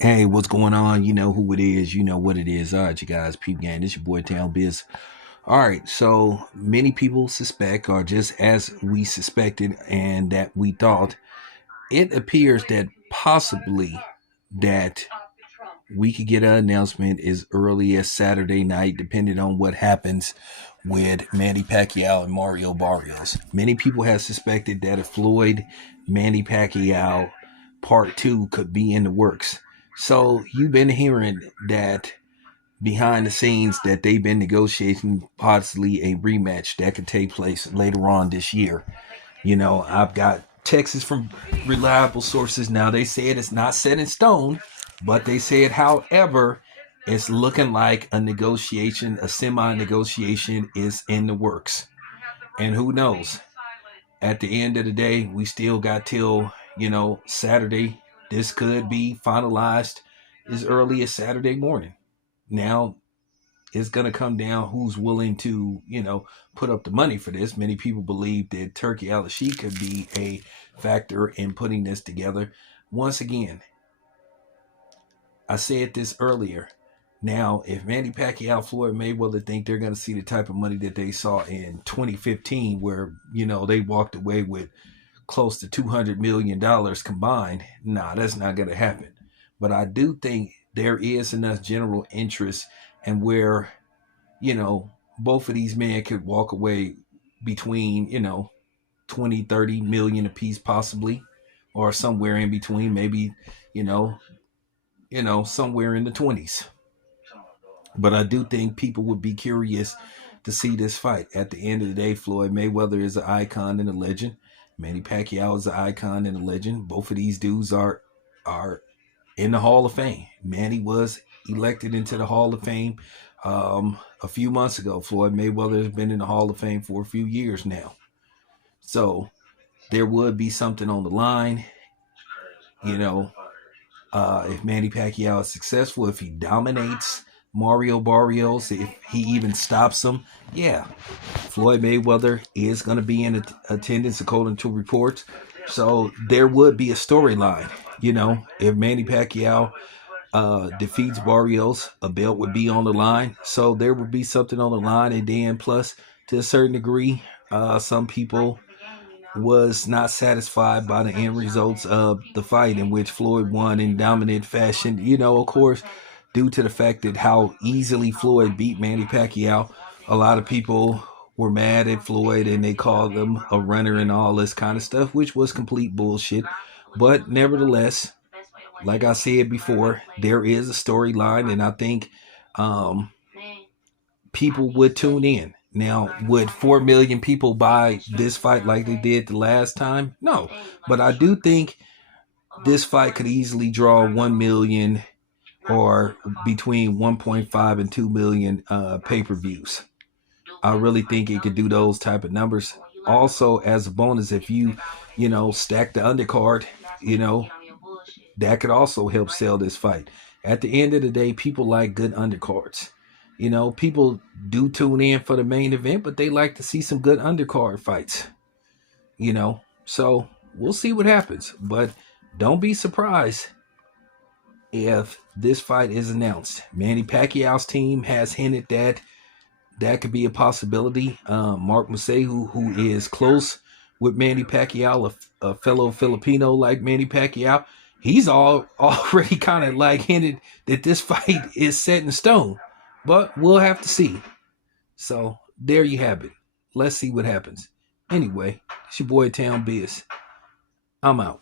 Hey, what's going on? You know who it is. You know what it is. All right, you guys, peep gang. This your boy Town Biz. All right, so many people suspect, or just as we suspected and that we thought, it appears that possibly that we could get an announcement as early as Saturday night, depending on what happens with Manny Pacquiao and Mario Barrios. Many people have suspected that if Floyd Manny Pacquiao part two could be in the works. So you've been hearing that behind the scenes that they've been negotiating possibly a rematch that could take place later on this year. You know, I've got texts from reliable sources now. They said it's not set in stone, but they said, however, it's looking like a negotiation, a semi negotiation is in the works. And who knows? At the end of the day, we still got till, Saturday. This could be finalized as early as Saturday morning. Now, it's going to come down who's willing to, put up the money for this. Many people believe that Turkey Al could be a factor in putting this together. Once again, I said this earlier. Now, if Manny Pacquiao, Floyd Mayweather think they're going to see the type of money that they saw in 2015, where, they walked away with close to $200 million combined, nah, that's not going to happen. But I do think there is enough general interest and where both of these men could walk away between, 20, 30 million apiece possibly, or somewhere in between, maybe, you know, somewhere in the 20s. But I do think people would be curious to see this fight. At the end of the day, Floyd Mayweather is an icon and a legend. Manny Pacquiao is an icon and a legend. Both of these dudes are in the Hall of Fame. Manny was elected into the Hall of Fame a few months ago. Floyd Mayweather has been in the Hall of Fame for a few years now. So there would be something on the line. You know, if Manny Pacquiao is successful, if he dominates Mario Barrios, if he even stops him, yeah, Floyd Mayweather is going to be in attendance according to reports. So there would be a storyline. If Manny Pacquiao defeats Barrios, a belt would be on the line. So there would be something on the line. And then plus, to a certain degree, some people was not satisfied by the end results of the fight in which Floyd won in dominant fashion. Of course, due to the fact that how easily Floyd beat Manny Pacquiao, a lot of people were mad at Floyd and they called him a runner and all this kind of stuff, which was complete bullshit. But nevertheless, like I said before, there is a storyline, and I think um, people would tune in. Now, would 4 million people buy this fight like they did the last time? No. But I do think this fight could easily draw 1 million or between 1.5 and 2 million pay-per-views. I really think it could do those type of numbers. Also, as a bonus, if stack the undercard, that could also help sell this fight. At the end of the day, people like good undercards. People do tune in for the main event, but they like to see some good undercard fights. So we'll see what happens. But don't be surprised if this fight is announced. Manny Pacquiao's team has hinted that that could be a possibility. Mark Macehu, who is close with Manny Pacquiao, a fellow Filipino like Manny Pacquiao, he's already kind of like hinted that this fight is set in stone. But we'll have to see. So there you have it. Let's see what happens. Anyway, it's your boy Town Biz. I'm out.